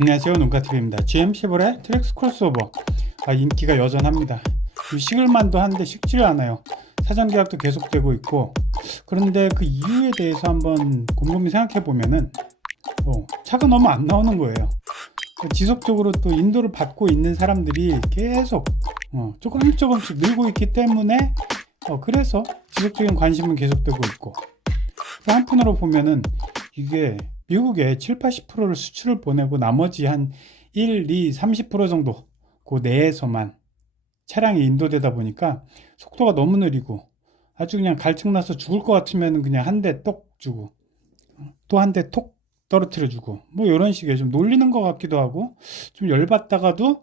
안녕하세요, 농가TV입니다. GM10의 트랙스 크로스오버 인기가 여전합니다. 식을만도 한데 식지를 않아요. 사전 계약도 계속되고 있고, 그런데 그 이유에 대해서 한번 곰곰이 생각해 보면은 차가 너무 안 나오는 거예요. 지속적으로 또 인도를 받고 있는 사람들이 계속 조금씩 늘고 있기 때문에 그래서 지속적인 관심은 계속되고 있고, 또 한편으로 보면은 이게 미국에 7, 80%를 수출을 보내고 나머지 한 1, 2, 30% 정도 그 내에서만 차량이 인도되다 보니까 속도가 너무 느리고 아주 그냥 갈증나서 죽을 것 같으면 그냥 한 대 똑 주고 또 한 대 톡 떨어뜨려 주고 뭐 이런 식의 좀 놀리는 것 같기도 하고 좀 열받다가도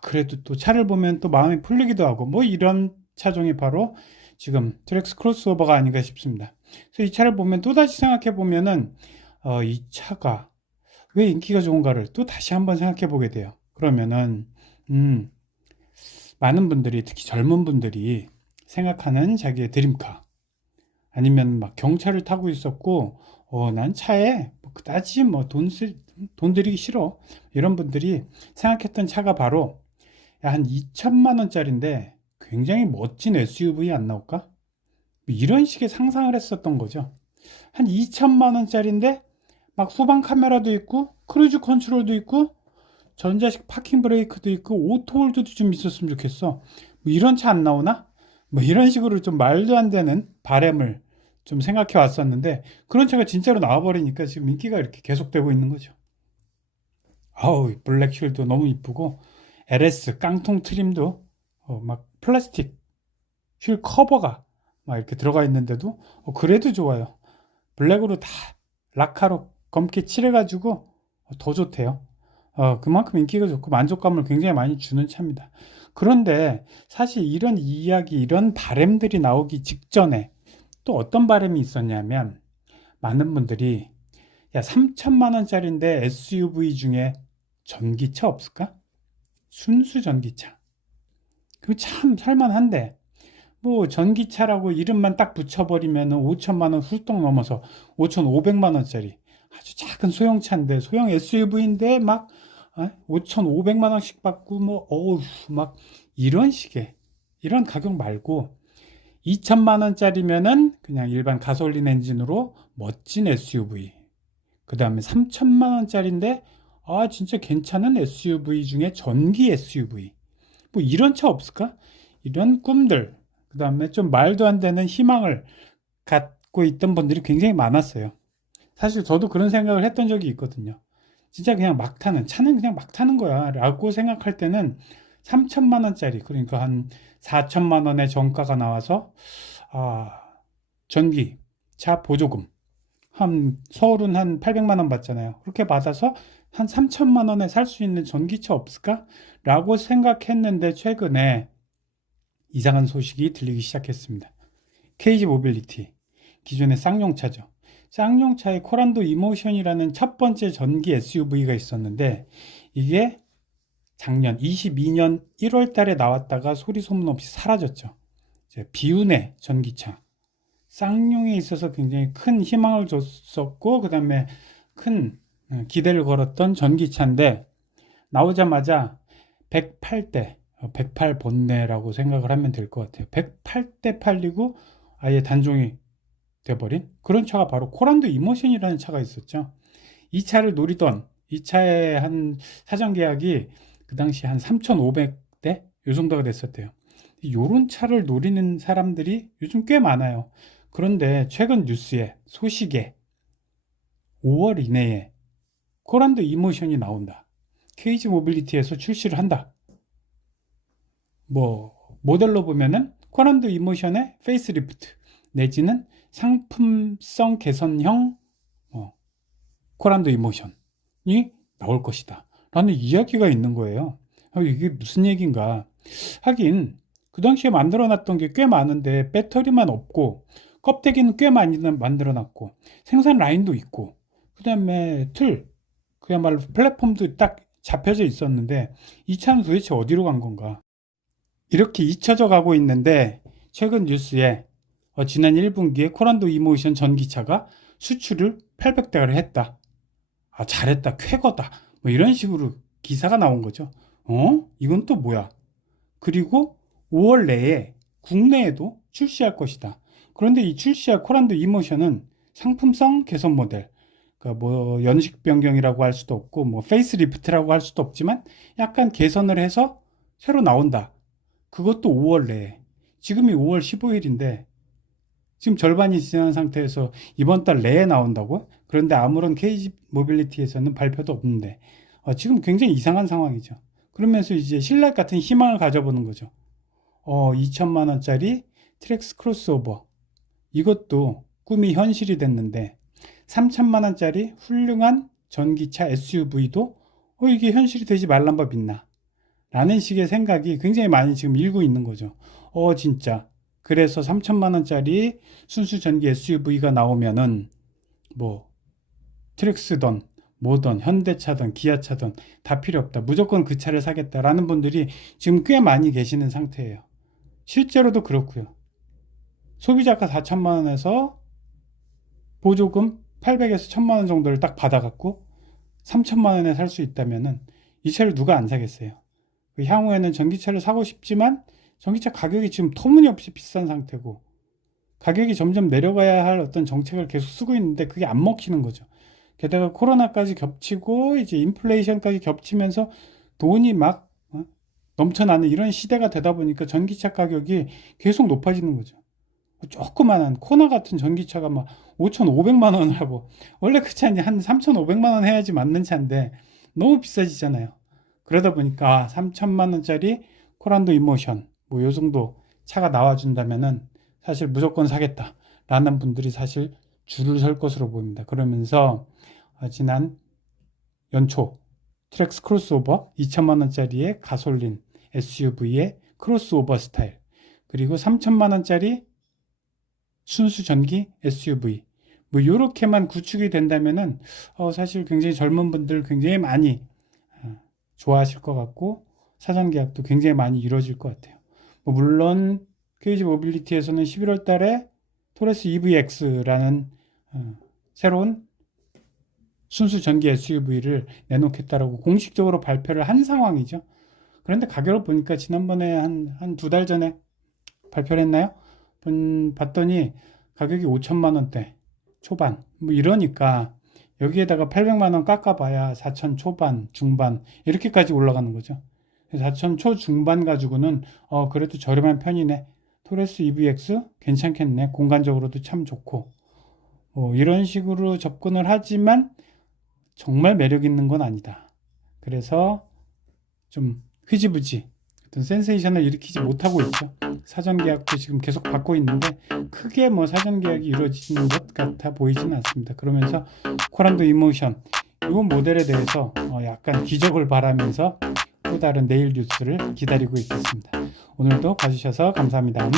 그래도 또 차를 보면 또 마음이 풀리기도 하고 뭐 이런 차종이 바로 지금 트랙스 크로스오버가 아닌가 싶습니다. 그래서 이 차를 보면 또다시 생각해 보면은 이 차가 왜 인기가 좋은가를 또 다시 한번 생각해 보게 돼요. 그러면은 많은 분들이 특히 젊은 분들이 생각하는 자기의 드림카 아니면 막 경차를 타고 있었고 난 차에 뭐 그다지 뭐 돈 들이기 싫어 이런 분들이 생각했던 차가 바로 한 2천만 원짜리인데 굉장히 멋진 SUV 안 나올까? 뭐 이런 식의 상상을 했었던 거죠. 한 2천만 원짜리인데 막 후방 카메라도 있고 크루즈 컨트롤도 있고 전자식 파킹 브레이크도 있고 오토홀드도 좀 있었으면 좋겠어. 뭐 이런 차 안 나오나? 뭐 이런 식으로 좀 말도 안 되는 바램을 좀 생각해 왔었는데 그런 차가 진짜로 나와버리니까 지금 인기가 이렇게 계속되고 있는 거죠. 아우 블랙 휠도 너무 이쁘고 LS 깡통 트림도 막 플라스틱 휠 커버가 막 이렇게 들어가 있는데도 그래도 좋아요. 블랙으로 다 라카로 검게 칠해가지고 더 좋대요. 그만큼 인기가 좋고 만족감을 굉장히 많이 주는 차입니다. 그런데 사실 이런 이야기, 이런 바램들이 나오기 직전에 또 어떤 바램이 있었냐면 많은 분들이 야, 3천만 원짜리인데 SUV 중에 전기차 없을까? 순수 전기차. 그 참 살만한데 뭐 전기차라고 이름만 딱 붙여버리면 5천만 원 훌쩍 넘어서 5,500만 원짜리 아주 작은 소형차인데 소형 SUV인데 막 5,500만 원씩 받고 뭐 어우 막 이런 식의 이런 가격 말고 2천만 원짜리면은 그냥 일반 가솔린 엔진으로 멋진 SUV 그 다음에 3천만 원짜리인데 진짜 괜찮은 SUV 중에 전기 SUV 뭐 이런 차 없을까? 이런 꿈들 그 다음에 좀 말도 안 되는 희망을 갖고 있던 분들이 굉장히 많았어요. 사실 저도 그런 생각을 했던 적이 있거든요. 진짜 그냥 막 타는, 차는 그냥 막 타는 거야. 라고 생각할 때는 3천만 원짜리, 그러니까 한 4천만 원의 정가가 나와서, 아, 전기, 차 보조금, 서울은 한 800만 원 받잖아요. 그렇게 받아서 한 3천만 원에 살 수 있는 전기차 없을까? 라고 생각했는데 최근에 이상한 소식이 들리기 시작했습니다. KG 모빌리티, 기존의 쌍용차죠. 쌍용차에 코란도 이모션이라는 첫 번째 전기 SUV가 있었는데 이게 작년 22년 1월 달에 나왔다가 소리 소문 없이 사라졌죠. 비운의 전기차. 쌍용에 있어서 굉장히 큰 희망을 줬었고 그다음에 큰 기대를 걸었던 전기차인데 나오자마자 108대 108 본네라고 생각을 하면 될 것 같아요. 108대 팔리고 아예 단종이 돼버린 그런 차가 바로 코란도 이모션이라는 차가 있었죠. 이 차를 노리던 이 차의 한 사전 계약이 그 당시 한 3,500대 요 정도가 됐었대요. 요런 차를 노리는 사람들이 요즘 꽤 많아요. 그런데 최근 뉴스에 소식에 5월 이내에 코란도 이모션이 나온다. KG 모빌리티에서 출시를 한다. 뭐 모델로 보면은 코란도 이모션의 페이스리프트 내지는 상품성 개선형 코란도 이모션이 나올 것이다 라는 이야기가 있는 거예요. 이게 무슨 얘기인가 하긴 그 당시에 만들어 놨던 게 꽤 많은데 배터리만 없고 껍데기는 꽤 많이 만들어 놨고 생산 라인도 있고 그 다음에 그야말로 플랫폼도 딱 잡혀져 있었는데 이 차는 도대체 어디로 간 건가 이렇게 잊혀져 가고 있는데 최근 뉴스에 지난 1분기에 코란도 이모션 전기차가 수출을 800대를 했다. 잘했다. 쾌거다. 뭐 이런 식으로 기사가 나온 거죠. 이건 또 뭐야? 그리고 5월 내에 국내에도 출시할 것이다. 그런데 이 출시할 코란도 이모션은 상품성 개선 모델, 그러니까 뭐 연식 변경이라고 할 수도 없고 뭐 페이스 리프트라고 할 수도 없지만 약간 개선을 해서 새로 나온다. 그것도 5월 내에. 지금이 5월 15일인데 지금 절반이 지난 상태에서 이번 달 내에 나온다고? 그런데 아무런 KG 모빌리티에서는 발표도 없는데 지금 굉장히 이상한 상황이죠. 그러면서 이제 신라 같은 희망을 가져보는 거죠. 2천만 원짜리 트랙스 크로스오버. 이것도 꿈이 현실이 됐는데 3천만 원짜리 훌륭한 전기차 SUV도 이게 현실이 되지 말란 법 있나? 라는 식의 생각이 굉장히 많이 지금 일고 있는 거죠. 진짜. 그래서 3천만 원짜리 순수 전기 SUV가 나오면은 뭐 트랙스든 뭐든 현대차든 기아차든 다 필요 없다. 무조건 그 차를 사겠다라는 분들이 지금 꽤 많이 계시는 상태예요. 실제로도 그렇고요. 소비자가 4천만 원에서 보조금 800에서 1000만 원 정도를 딱 받아갖고 3천만 원에 살 수 있다면은 이 차를 누가 안 사겠어요. 향후에는 전기차를 사고 싶지만 전기차 가격이 지금 터무니없이 비싼 상태고 가격이 점점 내려가야 할 어떤 정책을 계속 쓰고 있는데 그게 안 먹히는 거죠. 게다가 코로나까지 겹치고 이제 인플레이션까지 겹치면서 돈이 막 넘쳐나는 이런 시대가 되다 보니까 전기차 가격이 계속 높아지는 거죠. 조그만한 코나 같은 전기차가 막 5,500만 원 하고 원래 그 차는 한 3,500만 원 해야지 맞는 차인데 너무 비싸지잖아요. 그러다 보니까 3천만 원짜리 코란도 이모션 뭐 요 정도 차가 나와준다면은 사실 무조건 사겠다라는 분들이 사실 줄을 설 것으로 보입니다. 그러면서 지난 연초 트랙스 크로스오버 2천만 원짜리의 가솔린 SUV의 크로스오버 스타일 그리고 3천만 원짜리 순수 전기 SUV 뭐 요렇게만 구축이 된다면은 사실 굉장히 젊은 분들 굉장히 많이 좋아하실 것 같고 사전 계약도 굉장히 많이 이루어질 것 같아요. 뭐 물론 KG 모빌리티에서는 11월 달에 토레스 EVX라는 새로운 순수 전기 SUV를 내놓겠다라고 공식적으로 발표를 한 상황이죠. 그런데 가격을 보니까 지난번에 한 두 달 전에 발표를 했나요? 봤더니 가격이 5천만 원대 초반 뭐 이러니까 여기에다가 800만 원 깎아봐야 4천 초반 중반 이렇게까지 올라가는 거죠. 4천 초중반 가지고는 그래도 저렴한 편이네. 토레스 EVX 괜찮겠네. 공간적으로도 참 좋고 이런 식으로 접근을 하지만 정말 매력 있는 건 아니다. 그래서 좀 흐지부지 어떤 센세이션을 일으키지 못하고 있죠. 사전 계약도 지금 계속 받고 있는데 크게 뭐 사전 계약이 이루어지는 것 같아 보이지는 않습니다. 그러면서 코란도 이모션 이번 모델에 대해서 약간 기적을 바라면서 또 다른 내일 뉴스를 기다리고 있겠습니다. 오늘도 봐주셔서 감사합니다.